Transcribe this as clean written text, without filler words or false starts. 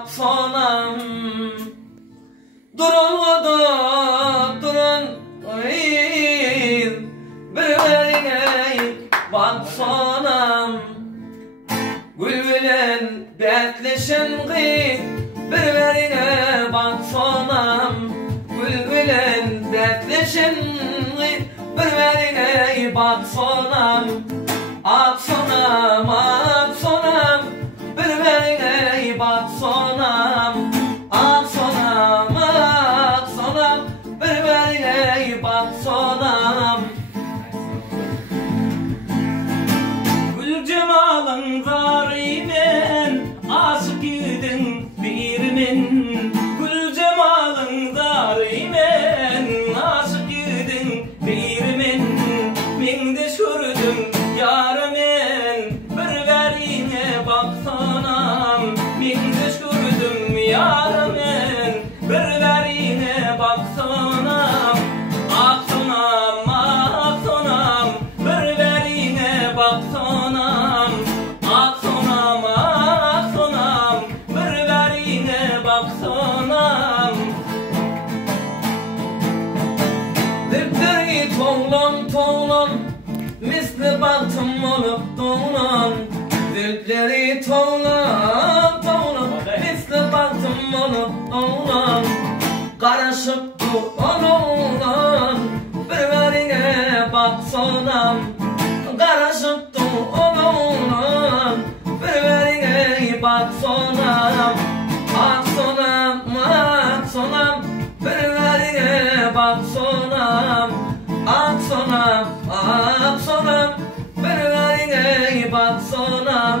bak sonam. Durun oda durun bir-birine bak sonam. Gül bilen dertleşen bir-birine bak sonam. Gül bilen dertleşen bir-birine bak sonam. Ak sonam, ak sonam, bir-birine bak sonam. Ak sonam, ak sonam, bir-birine bak sonam. Gül cemalın zarimen, aşık idin birimin. Gül cemalın zarimen, aşık idin birimin. Men de şürdüm yarımen, bir-birine bak sonam. Men de şürdüm yarımen, bir-birine bak sonam. Ak sonam, ak sonam, bir-birine bak sonam. Ak sonam, ak sonam, bir-birine bak sonam. Dipleri toğlan toğlan, misli batım olup doğulan. Dipleri toğlan toğlan, misli batım olup doğulan. Karışıp oğlan, bir-birine bak sonam. Karışıp oğlan, bir-birine bak sonam. Ak sonam, ak sonam, bir-birine bak sonam. Ak sonam, ak sonam, bir-birine bak sonam.